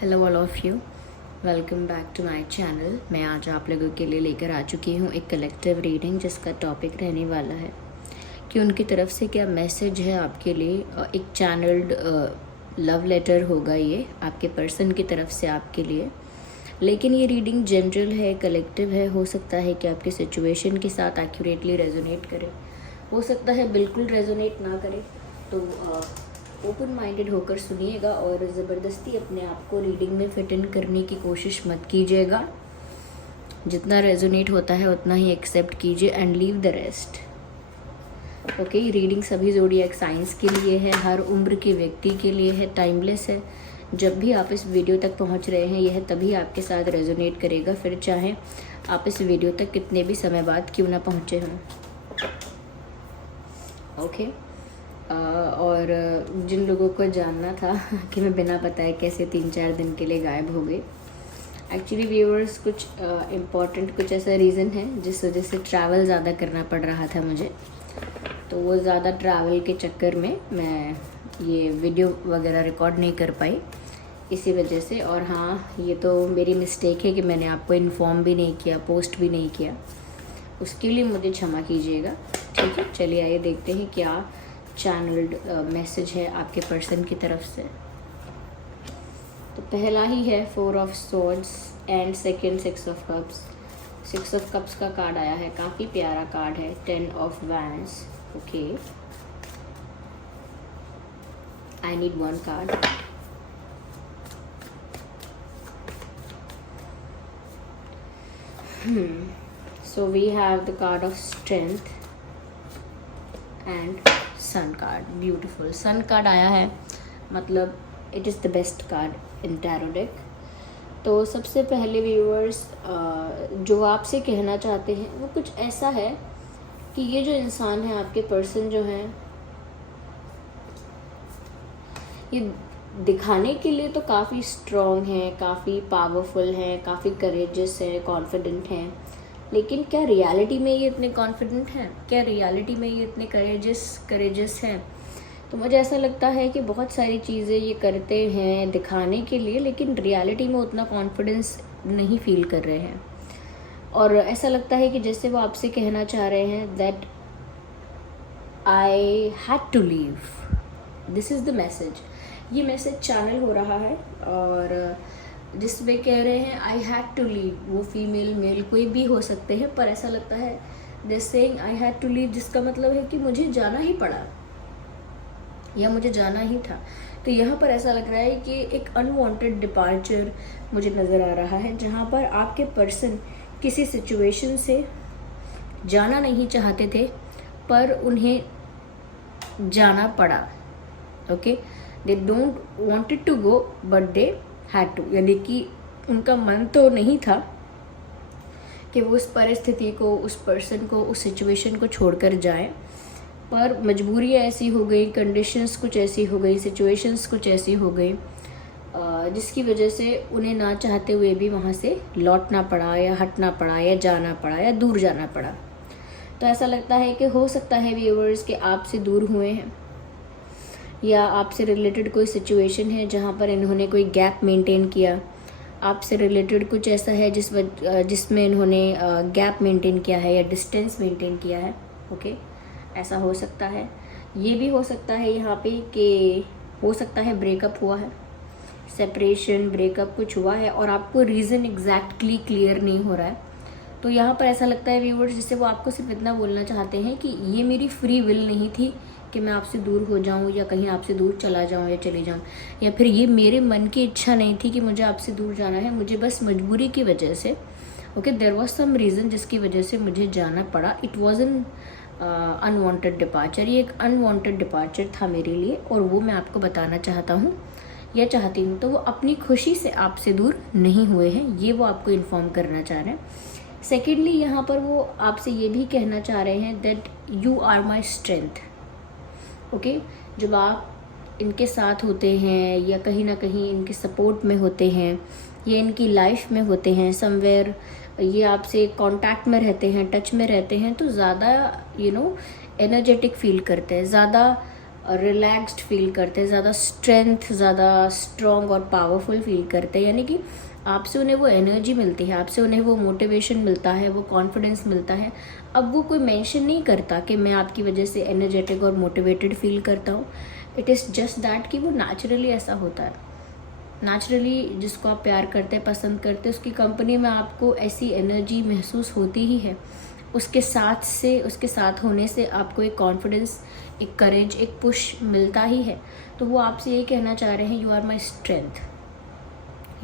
Hello all of you, welcome back to my channel. मैं आज आप लोगों के लिए लेकर आ चुकी हूँ एक कलेक्टिव रीडिंग, जिसका टॉपिक रहने वाला है कि उनकी तरफ से क्या मैसेज है आपके लिए। एक चैनल्ड लव लेटर होगा ये आपके पर्सन की तरफ से आपके लिए। लेकिन ये रीडिंग जनरल है, कलेक्टिव है। हो सकता है कि आपकी सिचुएशन के साथ एक्यूरेटली रेजोनेट करे, हो सकता है बिल्कुल रेजोनेट ना करे। तो ओपन माइंडेड होकर सुनिएगा और ज़बरदस्ती अपने आप को रीडिंग में फिट इन करने की कोशिश मत कीजिएगा। जितना रेजोनेट होता है उतना ही एक्सेप्ट कीजिए and leave the rest. Okay, reading सभी ज़ोडिएक साइंस के लिए है, हर उम्र के व्यक्ति के लिए है, टाइमलेस है। जब भी आप इस वीडियो तक पहुंच रहे हैं यह तभी आपके साथ रेजोनेट करेगा, फिर चाहे आप इस वीडियो तक कितने भी समय बाद क्यों ना पहुंचे हों। ओके, और जिन लोगों को जानना था कि मैं बिना बताए कैसे 3-4 दिन के लिए गायब हो गई, एक्चुअली व्यूअर्स कुछ इम्पॉर्टेंट कुछ ऐसा रीज़न है जिस वजह से ट्रैवल ज़्यादा करना पड़ रहा था मुझे। तो वो ज़्यादा ट्रैवल के चक्कर में मैं ये वीडियो वगैरह रिकॉर्ड नहीं कर पाई, इसी वजह से। और हाँ, ये तो मेरी मिस्टेक है कि मैंने आपको इन्फॉर्म भी नहीं किया, पोस्ट भी नहीं किया, उसके लिए मुझे क्षमा कीजिएगा। ठीक है, चलिए आइए देखते हैं क्या चैनल्ड मैसेज है आपके पर्सन की तरफ से। तो पहला ही है 4 of swords and second 6 of cups. 6 of cups का कार्ड आया है, काफ़ी प्यारा कार्ड है। 10 of wands. Okay, I need 1 card. So we have the card of strength and sun card. Beautiful, sun card आया है, मतलब it is the best card in tarot deck। तो सबसे पहले व्यूअर्स जो आपसे कहना चाहते हैं वो कुछ ऐसा है कि ये जो इंसान है, आपके पर्सन जो हैं, ये दिखाने के लिए तो काफ़ी स्ट्रॉन्ग हैं, काफ़ी पावरफुल हैं, काफ़ी करेजियस हैं, कॉन्फिडेंट हैं। लेकिन क्या रियलिटी में ये इतने कॉन्फिडेंट हैं? क्या रियलिटी में ये इतने करेजियस हैं? तो मुझे ऐसा लगता है कि बहुत सारी चीज़ें ये करते हैं दिखाने के लिए, लेकिन रियलिटी में उतना कॉन्फिडेंस नहीं फील कर रहे हैं। और ऐसा लगता है कि जैसे वो आपसे कहना चाह रहे हैं that I had to leave, this is the message. ये मैसेज चैनल हो रहा है और जिसमें कह रहे हैं आई हैड टू लीव। वो फीमेल मेल कोई भी हो सकते हैं, पर ऐसा लगता है this saying I had to leave, जिसका मतलब है कि मुझे जाना ही पड़ा या मुझे जाना ही था। तो यहाँ पर ऐसा लग रहा है कि एक अनवांटेड डिपार्चर मुझे नज़र आ रहा है, जहाँ पर आपके पर्सन किसी सिचुएशन से जाना नहीं चाहते थे पर उन्हें जाना पड़ा। Okay, they don't wanted to go but they had to, यानी कि उनका मन तो नहीं था कि वो उस परिस्थिति को, उस पर्सन को, उस सिचुएशन को छोड़कर जाएं, पर मजबूरियाँ ऐसी हो गई, कंडीशंस कुछ ऐसी हो गई, सिचुएशंस कुछ ऐसी हो गई जिसकी वजह से उन्हें ना चाहते हुए भी वहाँ से लौटना पड़ा या हटना पड़ा या जाना पड़ा या दूर जाना पड़ा। तो ऐसा लगता है कि हो सकता है व्यूअर्स कि आपसे दूर हुए हैं या आपसे रिलेटेड कोई सिचुएशन है जहाँ पर इन्होंने कोई गैप मेंटेन किया। आपसे रिलेटेड कुछ ऐसा है जिसमें इन्होंने गैप मेंटेन किया है या डिस्टेंस मेंटेन किया है। ओके, ऐसा हो सकता है। ये भी हो सकता है यहाँ पे कि हो सकता है ब्रेकअप हुआ है, सेपरेशन, ब्रेकअप कुछ हुआ है और आपको रीज़न एग्जैक्टली क्लियर नहीं हो रहा है। तो यहाँ पर ऐसा लगता है व्यूअर्स जिससे वो आपको सिर्फ इतना बोलना चाहते हैं कि ये मेरी फ्री विल नहीं थी कि मैं आपसे दूर हो जाऊं या कहीं आपसे दूर चला जाऊं या चली जाऊं, या फिर ये मेरे मन की इच्छा नहीं थी कि मुझे आपसे दूर जाना है, मुझे बस मजबूरी की वजह से, okay, there was some reason जिसकी वजह से मुझे जाना पड़ा। It was an unwanted departure, ये एक अनवांटेड डिपार्चर था मेरे लिए और वो मैं आपको बताना चाहता हूँ या चाहती हूँ। तो वो अपनी खुशी से आपसे दूर नहीं हुए हैं, ये वो आपको इन्फॉर्म करना चाह रहे हैं। सेकेंडली, यहाँ पर वो आपसे ये भी कहना चाह रहे हैं that you are my strength. Okay, जब आप इनके साथ होते हैं या कहीं ना कहीं इनके सपोर्ट में होते हैं या इनकी लाइफ में होते हैं, समवेयर ये आपसे कांटेक्ट में रहते हैं, टच में रहते हैं, तो ज़्यादा एनर्जेटिक फील करते हैं, ज़्यादा रिलैक्स्ड फील करते हैं, ज़्यादा स्ट्रेंथ, ज़्यादा स्ट्रॉन्ग और पावरफुल फील करते हैं। यानी कि आपसे उन्हें वो एनर्जी मिलती है, आपसे उन्हें वो मोटिवेशन मिलता है, वो कॉन्फिडेंस मिलता है। अब वो कोई मेंशन नहीं करता कि मैं आपकी वजह से एनर्जेटिक और मोटिवेटेड फील करता हूँ। इट इज़ जस्ट दैट कि वो नेचुरली ऐसा होता है। नेचुरली जिसको आप प्यार करते हैं, पसंद करते हैं, उसकी कंपनी में आपको ऐसी एनर्जी महसूस होती ही है। उसके साथ होने से आपको एक कॉन्फिडेंस, एक करेज, एक पुश मिलता ही है। तो वो आपसे ये कहना चाह रहे हैं, you are my strength,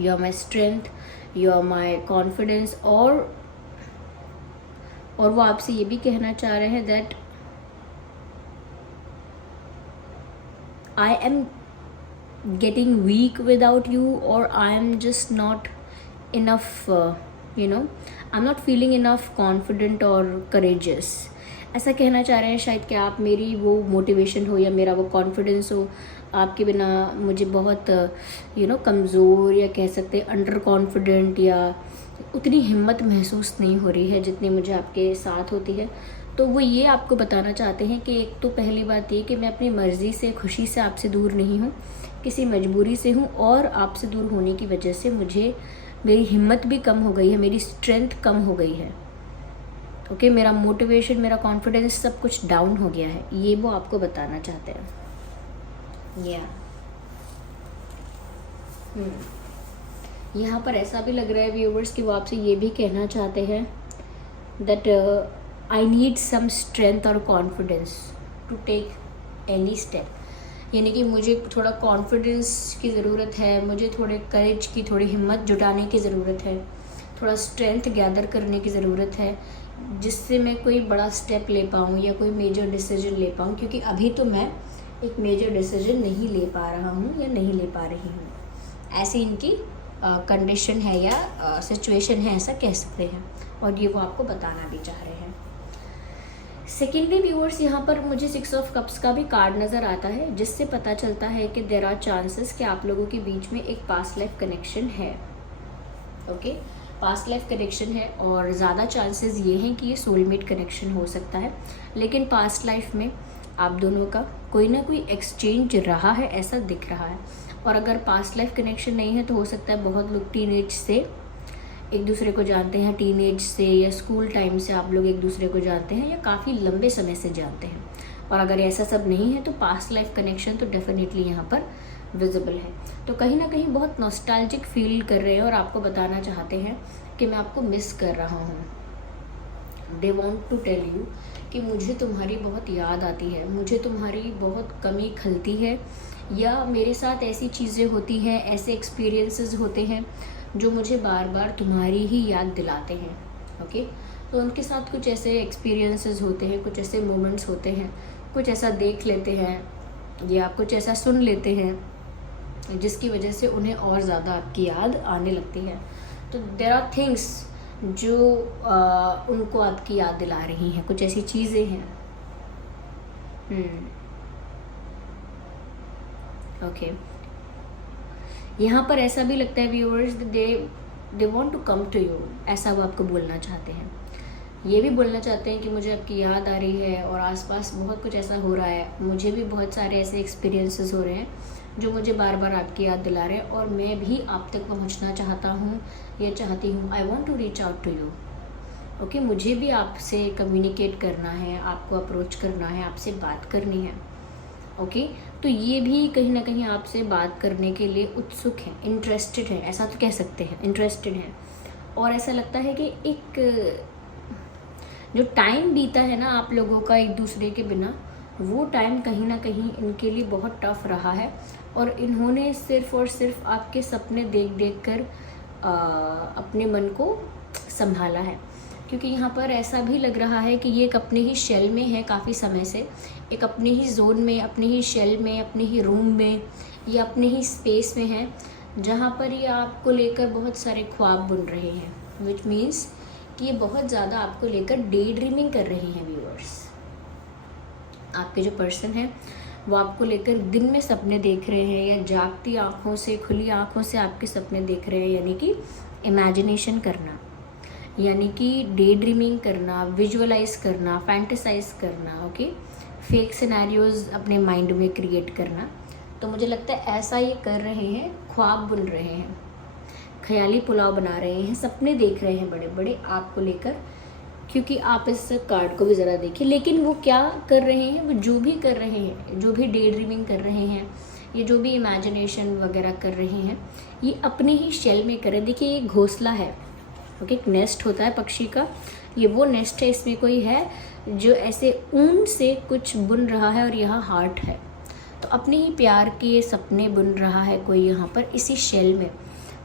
you are my strength, you are my confidence. और वो आपसे ये भी कहना चाह रहे हैं that I am getting weak without you, or I am just not enough, I'm not feeling enough confident or courageous। ऐसा कहना चाह रहे हैं शायद कि आप मेरी वो मोटिवेशन हो या मेरा वो कॉन्फिडेंस हो, आपके बिना मुझे बहुत कमज़ोर, या कह सकते हैं अंडर कॉन्फिडेंट, या उतनी हिम्मत महसूस नहीं हो रही है जितनी मुझे आपके साथ होती है। तो वो ये आपको बताना चाहते हैं कि एक तो पहली बात ये कि मैं अपनी मर्ज़ी से, खुशी से आपसे दूर नहीं हूँ, किसी मजबूरी से हूँ, और आपसे दूर होने की वजह से मेरी हिम्मत भी कम हो गई है, मेरी स्ट्रेंथ कम हो गई है। ओके, मेरा मोटिवेशन, मेरा कॉन्फिडेंस सब कुछ डाउन हो गया है, ये वो आपको बताना चाहते हैं। यहाँ पर ऐसा भी लग रहा है व्यूवर्स कि वो आपसे ये भी कहना चाहते हैं that I need some strength और confidence to take any step. यानी कि मुझे थोड़ा कॉन्फिडेंस की ज़रूरत है, मुझे थोड़े करेज की, थोड़ी हिम्मत जुटाने की ज़रूरत है, थोड़ा स्ट्रेंथ गैदर करने की ज़रूरत है, जिससे मैं कोई बड़ा स्टेप ले पाऊँ या कोई मेजर डिसीजन ले पाऊँ। क्योंकि अभी तो मैं एक मेजर डिसीजन नहीं ले पा रहा हूँ या नहीं ले पा रही हूँ, ऐसी इनकी कंडीशन है या सिचुएशन है, ऐसा कह सकते हैं। और ये वो आपको बताना भी चाह रहे हैं। सेकेंडली व्यूअर्स, यहाँ पर मुझे 6 ऑफ कप्स का भी कार्ड नज़र आता है, जिससे पता चलता है कि देयर आर चांसेस कि आप लोगों के बीच में एक पास्ट लाइफ कनेक्शन है। ओके, पास्ट लाइफ कनेक्शन है, और ज़्यादा चांसेस ये हैं कि ये सोलमेट कनेक्शन हो सकता है। लेकिन पास्ट लाइफ में आप दोनों का कोई ना कोई एक्सचेंज रहा है, ऐसा दिख रहा है। और अगर पास्ट लाइफ कनेक्शन नहीं है तो हो सकता है बहुत लोग टीनेज से एक दूसरे को जानते हैं, टीनेज से या स्कूल टाइम से आप लोग एक दूसरे को जानते हैं, या काफ़ी लंबे समय से जानते हैं। और अगर ऐसा सब नहीं है तो पास्ट लाइफ कनेक्शन तो डेफिनेटली यहाँ पर विजिबल है। तो कहीं ना कहीं बहुत नॉस्टैल्जिक फील कर रहे हैं और आपको बताना चाहते हैं कि मैं आपको मिस कर रहा हूँ। They want to tell you कि मुझे तुम्हारी बहुत याद आती है, मुझे तुम्हारी बहुत कमी खलती है, या मेरे साथ ऐसी चीज़ें होती हैं, ऐसे एक्सपीरियंसेस होते हैं जो मुझे बार बार तुम्हारी ही याद दिलाते हैं। ओके, तो उनके साथ कुछ ऐसे एक्सपीरियंसेस होते हैं, कुछ ऐसे मोमेंट्स होते हैं, कुछ ऐसा देख लेते हैं या कुछ ऐसा सुन लेते हैं जिसकी वजह से उन्हें और ज़्यादा आपकी याद आने लगती है। तो देयर आर थिंग्स जो उनको आपकी याद दिला रही हैं, कुछ ऐसी चीज़ें हैं। ओके, यहाँ पर ऐसा भी लगता है viewers, they want to come to you, ऐसा वो आपको बोलना चाहते हैं। ये भी बोलना चाहते हैं कि मुझे आपकी याद आ रही है और आसपास बहुत कुछ ऐसा हो रहा है, मुझे भी बहुत सारे ऐसे एक्सपीरियंसेस हो रहे हैं जो मुझे बार बार आपकी याद दिला रहे हैं, और मैं भी आप तक पहुँचना चाहता हूँ या चाहती हूँ। I want to reach out to you. Okay, मुझे भी आपसे कम्युनिकेट करना है, आपको अप्रोच करना है, आपसे बात करनी है। ओके, तो ये भी कहीं ना कहीं आपसे बात करने के लिए उत्सुक हैं, इंटरेस्टेड हैं, ऐसा तो कह सकते हैं, इंटरेस्टेड हैं। और ऐसा लगता है कि एक जो टाइम बीता है ना आप लोगों का एक दूसरे के बिना, वो टाइम कहीं ना कहीं इनके लिए बहुत टफ रहा है, और इन्होंने सिर्फ और सिर्फ आपके सपने देख देख कर अपने मन को संभाला है। क्योंकि यहाँ पर ऐसा भी लग रहा है कि ये एक अपने ही शेल में है काफ़ी समय से, एक अपने ही जोन में, अपने ही शेल में, अपने ही रूम में या अपने ही स्पेस में है, जहाँ पर ये आपको लेकर बहुत सारे ख्वाब बुन रहे हैं। विच मीन्स कि ये बहुत ज़्यादा आपको लेकर डे ड्रीमिंग कर रहे हैं व्यूअर्स। आपके जो पर्सन है वो आपको लेकर दिन में सपने देख रहे हैं, या जागती आँखों से, खुली आँखों से आपके सपने देख रहे हैं, यानी कि इमेजिनेशन करना, यानी कि डे ड्रीमिंग करना, विजुअलाइज करना, फैंटेसाइज करना। ओके, फेक सिनेरियोज अपने माइंड में क्रिएट करना। तो मुझे लगता है ऐसा ये कर रहे हैं, ख्वाब बुन रहे हैं, ख्याली पुलाव बना रहे हैं, सपने देख रहे हैं बड़े बड़े आपको लेकर। क्योंकि आप इस कार्ड को भी ज़रा देखिए, लेकिन वो क्या कर रहे हैं, वो जो भी कर रहे हैं, जो भी डे ड्रीमिंग कर रहे हैं, ये जो भी इमेजिनेशन वगैरह कर रहे हैं, ये अपने ही शेल में करें। देखिए ये घोंसला है, ओके, एक नेस्ट होता है पक्षी का, ये वो नेस्ट है। इसमें कोई है जो ऐसे ऊन से कुछ बुन रहा है और यहाँ हार्ट है। तो अपने ही प्यार के ये सपने बुन रहा है कोई यहाँ पर इसी शेल में।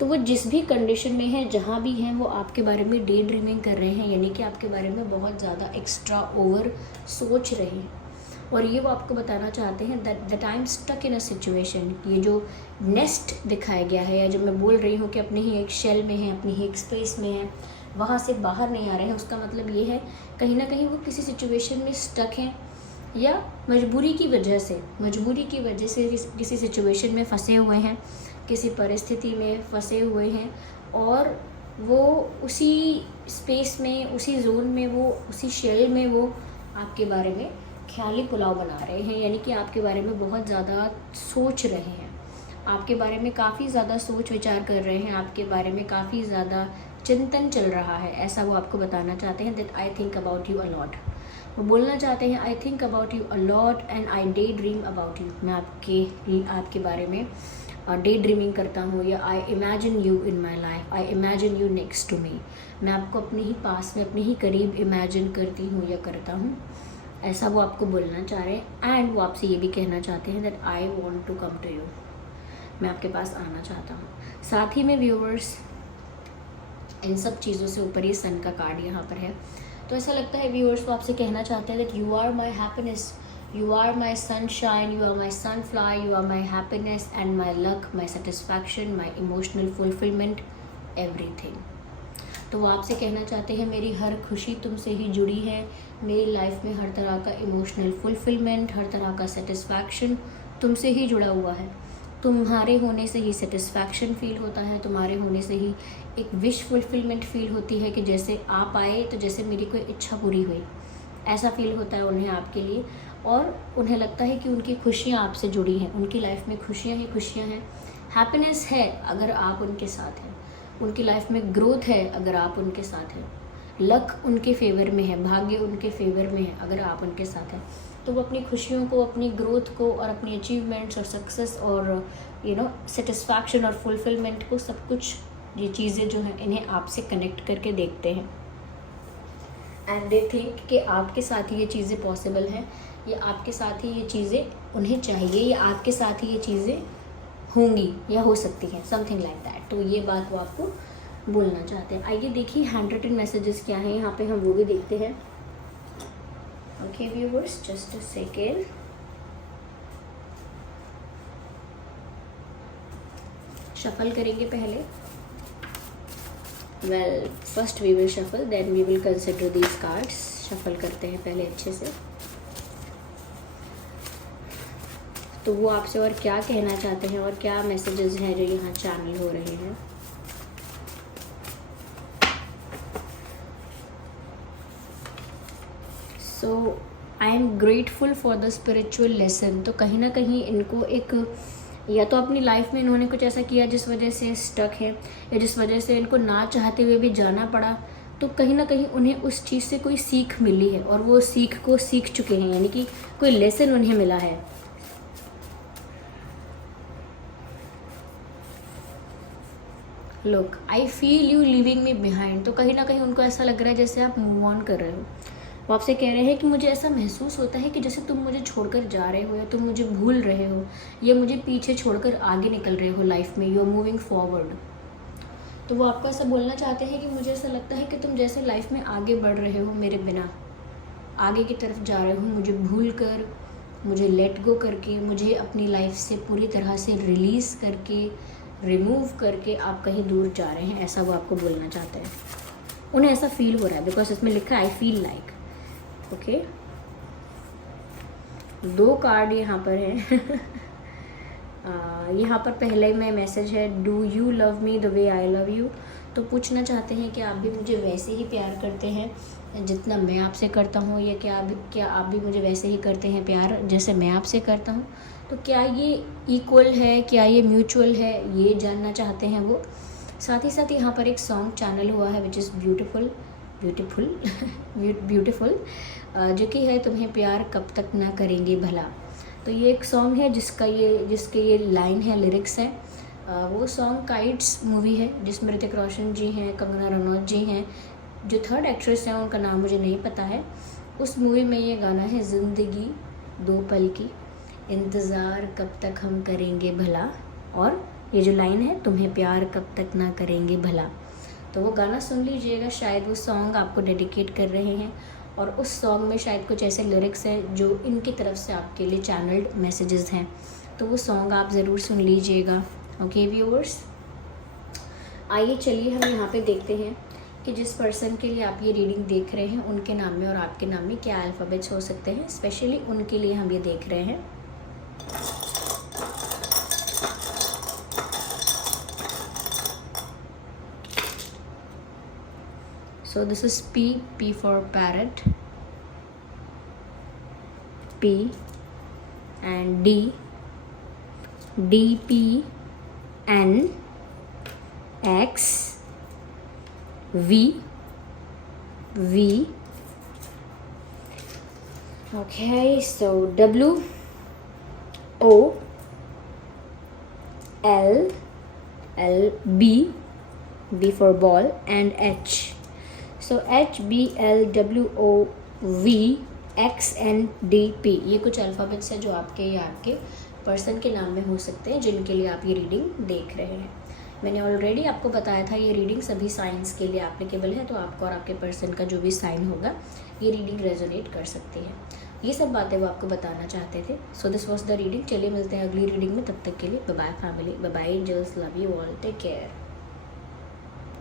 तो वो जिस भी कंडीशन में है, जहाँ भी हैं, वो आपके बारे में डे ड्रीमिंग कर रहे हैं, यानी कि आपके बारे में बहुत ज़्यादा एक्स्ट्रा ओवर सोच रहे हैं। और ये वो आपको बताना चाहते हैं that I am stuck in a situation. ये जो नेस्ट दिखाया गया है, या जो मैं बोल रही हूँ कि अपने ही एक शेल में है, अपनी ही एक स्पेस में है, वहाँ से बाहर नहीं आ रहे हैं, उसका मतलब ये है कहीं ना कहीं वो किसी सिचुएशन में स्टक हैं, या मजबूरी की वजह से किसी सिचुएशन में फंसे हुए हैं, किसी परिस्थिति में फंसे हुए हैं, और वो उसी स्पेस में, उसी जोन में, वो उसी शेल में वो आपके बारे में ख्याली पुलाव बना रहे हैं। यानी कि आपके बारे में बहुत ज़्यादा सोच रहे हैं, आपके बारे में काफ़ी ज़्यादा सोच विचार कर रहे हैं, आपके बारे में काफ़ी ज़्यादा चिंतन चल रहा है। ऐसा वो आपको बताना चाहते हैं that I think about you a lot. वो बोलना चाहते हैं I think about you a lot and I day dream about you. मैं आपके बारे में डे ड्रीमिंग करता हूँ, या I imagine you in my life, I imagine you next to me. मैं आपको अपने ही पास में, अपने ही करीब इमेजिन करती हूँ या करता हूँ। ऐसा वो आपको बोलना चाह रहे हैं। एंड वो आपसे ये भी कहना चाहते हैं that I want to come to you, मैं आपके पास आना चाहता हूँ। साथ ही में व्यूअर्स, इन सब चीज़ों से ऊपर ये सन का कार्ड यहाँ पर है। तो ऐसा लगता है व्यूअर्स को आपसे कहना चाहते हैं that you are my happiness, you are my sunshine, you are my sunflower, you are my happiness and my luck, my satisfaction, my emotional fulfillment, everything। तो वो आपसे कहना चाहते हैं मेरी हर खुशी तुमसे ही जुड़ी है, मेरी लाइफ में हर तरह का इमोशनल फुलफिलमेंट, हर तरह का सेटिस्फैक्शन तुमसे ही जुड़ा हुआ है। तुम्हारे होने से ही सेटिस्फैक्शन फील होता है, तुम्हारे होने से ही एक विश फुलफिलमेंट फील होती है कि जैसे आप आए तो जैसे मेरी कोई इच्छा पूरी हुई, ऐसा फील होता है उन्हें आपके लिए। और उन्हें लगता है कि उनकी खुशियाँ आपसे जुड़ी हैं, उनकी लाइफ में खुशियाँ ही खुशियाँ हैं, हैप्पीनेस है अगर आप उनके साथ हैं, उनकी लाइफ में ग्रोथ है अगर आप उनके साथ हैं, लक उनके फेवर में है, भाग्य उनके फेवर में है अगर आप उनके साथ हैं। तो वो अपनी खुशियों को, अपनी ग्रोथ को और अपनी अचीवमेंट्स और सक्सेस और सेटिस्फैक्शन और फुलफिलमेंट को, सब कुछ ये चीज़ें जो हैं इन्हें आपसे कनेक्ट करके देखते हैं। एंड दे थिंक कि आपके साथ ही ये चीज़ें पॉसिबल हैं, या आपके साथ ही ये चीज़ें उन्हें चाहिए, या आपके साथ ही ये चीज़ें होंगी या हो सकती हैं, समथिंग लाइक दैट। तो ये बात वो आपको बोलना चाहते हैं। आइए देखिए हैंड रिटन मैसेजेस क्या हैं यहाँ पे, हम वो भी देखते हैं। Okay viewers, just a second. Shuffle करेंगे पहले। Well first we will shuffle, then we will consider these cards. Shuffle करते हैं पहले अच्छे से। तो वो आपसे और क्या कहना चाहते हैं और क्या मैसेजेस हैं जो यहाँ चैनल हो रहे हैं। So I am grateful for the spiritual lesson. तो कहीं ना कहीं इनको एक, या तो अपनी लाइफ में इन्होंने कुछ ऐसा किया जिस वजह से स्टक है, या जिस वजह से इनको ना चाहते हुए भी जाना पड़ा, तो कहीं ना कहीं उन्हें उस चीज़ से कोई सीख मिली है और वो सीख को सीख चुके हैं, यानी कि कोई लेसन उन्हें मिला है। Look I feel you living me behind. तो कहीं ना कहीं उनको ऐसा लग रहा है जैसे आप मूव ऑन कर रहे हो। वो आपसे कह रहे हैं कि मुझे ऐसा महसूस होता है कि जैसे तुम मुझे छोड़कर जा रहे हो, या तुम मुझे भूल रहे हो, या मुझे पीछे छोड़कर आगे निकल रहे हो लाइफ में, यू आर मूविंग फॉरवर्ड। तो वो आपको ऐसा बोलना चाहते हैं कि मुझे ऐसा लगता है कि तुम जैसे लाइफ में आगे बढ़ रहे हो, मेरे बिना आगे की तरफ जा रहे हो, मुझे भूल कर, मुझे लेट गो करके, मुझे अपनी लाइफ से पूरी तरह से रिलीज़ करके, रिमूव करके आप कहीं दूर जा रहे हैं, ऐसा वो आपको बोलना चाहते हैं। उन्हें ऐसा फील हो रहा है बिकॉज इसमें लिखा है I feel like. Okay, 2 card यहाँ पर है। यहाँ पर पहले में मैसेज है do you love me the way I love you. तो पूछना चाहते हैं कि आप भी मुझे वैसे ही प्यार करते हैं जितना मैं आपसे करता हूँ, या क्या आप भी मुझे वैसे ही करते हैं प्यार जैसे मैं आपसे करता हूँ। तो क्या ये इक्वल है, क्या ये म्यूचुअल है, ये जानना चाहते हैं वो। साथ ही साथ यहाँ पर एक सॉन्ग चैनल हुआ है विच इज़ ब्यूटीफुल जो कि है तुम्हें प्यार कब तक ना करेंगे भला। तो ये एक सॉन्ग है जिसके ये लाइन है, लिरिक्स है। वो सॉन्ग काइट्स मूवी है जिसमें ऋतिक रोशन जी हैं, कंगना रनौत जी हैं, जो थर्ड एक्ट्रेस हैं उनका नाम मुझे नहीं पता है। उस मूवी में ये गाना है, ज़िंदगी दो पल की, इंतज़ार कब तक हम करेंगे भला, और ये जो लाइन है, तुम्हें प्यार कब तक ना करेंगे भला। तो वो गाना सुन लीजिएगा, शायद वो सॉन्ग आपको डेडिकेट कर रहे हैं, और उस सॉन्ग में शायद कुछ ऐसे लिरिक्स हैं जो इनकी तरफ से आपके लिए चैनल्ड मैसेजेस हैं। तो वो सॉन्ग आप ज़रूर सुन लीजिएगा। ओके व्यूअर्स, आइए चलिए हम यहाँ पे देखते हैं कि जिस पर्सन के लिए आप ये रीडिंग देख रहे हैं उनके नाम में और आपके नाम में क्या अल्फ़ाबेट्स हो सकते हैं। स्पेशली उनके लिए हम ये देख रहे हैं। So this is P for parrot, P, and D, P, N, X, V. Okay, so W, O, L, B for ball, and H. So H, B, L, W, O, V, X, N, D, P, ये कुछ alphabets हैं जो आपके या आपके person के नाम में हो सकते हैं जिनके लिए आप ये रीडिंग देख रहे हैं। मैंने ऑलरेडी आपको बताया था ये रीडिंग सभी साइंस के लिए एप्लीकेबल है, तो आपको और आपके पर्सन का जो भी साइन होगा ये रीडिंग रेजोनेट कर सकती है। ये सब बातें वो आपको बताना चाहते थे। So this was the reading. चलिए मिलते हैं अगली रीडिंग में, तब तक के लिए bye bye family, bye bye angels, love you all, take care.